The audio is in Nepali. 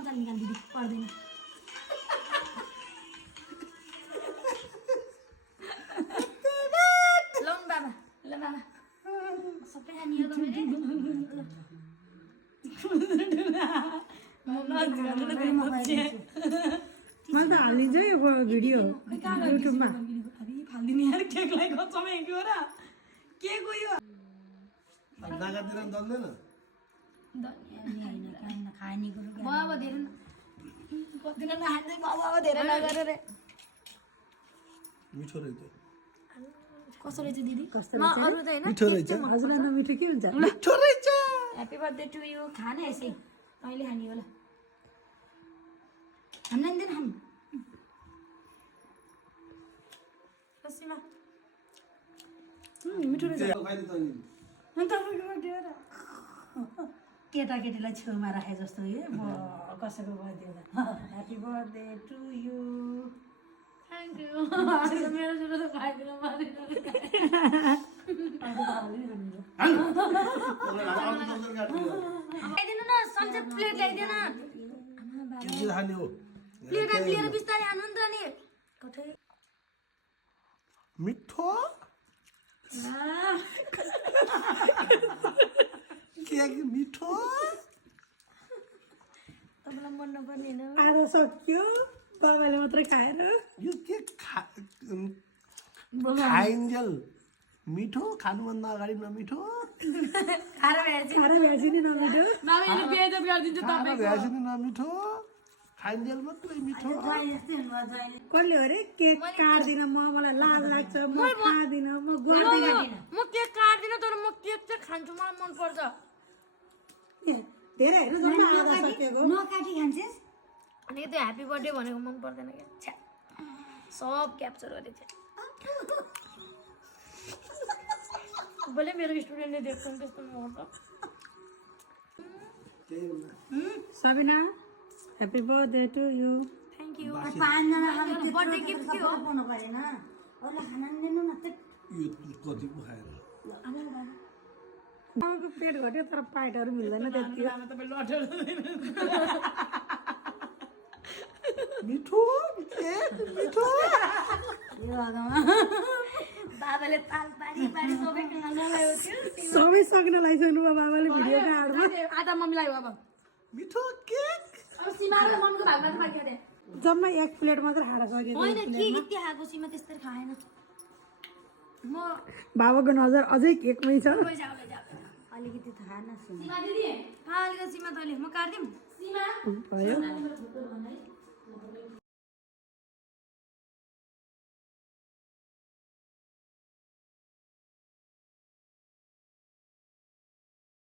चम्चा निकाल दिदी पर्दैन लौन बाबा ल बाबा सबै खाने हो मैले मैले त हालिदिन्छ है यो भिडियो युट्युबमा फालिदिने यार केकलाई गचमै के हो र के गयो नागातिर दल्दैन खाने कुरो बाबा धेरै कतिले नखाँदै बाबा धेरै नगरेर रे मिठो रहेछ कसो रहेछ दिदी कस्तो म अरु त हैन मिठो रहेछ हजुरलाई नमिठो के हुन्छ मिठो रहेछ ह्यापी बर्थडे टु यु खाने यसै तैँले खाने होला हामीलाई दिन खानु कसीमा मिठो रहेछ खाइदिनु त नि अन्त केटाकेटीलाई छेउमा राखे जस्तो यो कसैको birthday happy birthday to you thank you मेरो छोरो त खाइदिनु पर्दैन ल्याइदिनु न सन्चै प्लेट ल्याइदिनु के खाने हो प्लेट लिएर बिस्तारै हान्नु नि त नि कतै मिठो केक मिठो तपाईँलाई मन नपर्ने होइन आधा सक्यो बाबाले मात्रै खाएर यो के खाइन्जेल मिठो खानुभन्दा अगाडि नमिठो खाएर भ्याएपछि खाएर भ्याएपछि नि नमिठो नभए बेइज्जत गरिदिन्छु खाएर तपाईँको भ्याएपछि नि नमिठो खाइन्जेल मात्रै मिठो कसले हो अरे केक काट्दिनँ मलाई लाज लाग्छ म खाँदिनँ म गर्दिनँ म केक काट्दिनँ तर म केक चाहिँ खान्छु मलाई मनपर्छ धेरै होइन जम्मा आधा सकेको नकाटी खान्छस् अनि त्यो ह्याप्पी बर्थडे भनेको मन पर्दैन क्या छ्या सब क्याप्चर गरेको छ भोलि मेरो स्टुडेन्टले देख्छ नि त्यस्तो गर्छ Sabina happy birthday to you thank you birthday gift के हो बनाउनु भएन अरूलाई खाना नि दिनु न यो कति पो खाएर आमाको पेट घट्यो तर पाइटहरू मिल्दैन त्यति मिठो केक मिठो बाबाले ताल पारी पारी सबै खानालाई हो त्यो सबै सक्न लागिसक्नु भयो बाबाले भिडियोको आडमा आधा मम्मीलाई हो अब मिठो केक सीमा र मम्मीको भागमा त बाँकी थियो जम्मा एक प्लेट मात्र खाएर सकेको होइन के इति खाएको सीमा त्यस्तै खाएन म बाबाको नजर अझै केकमै छ लैजाऊ अलिकति थाहा न सीमा दिदी अलिकति सीमा तैँले म काट्दिउँ सीमा भयो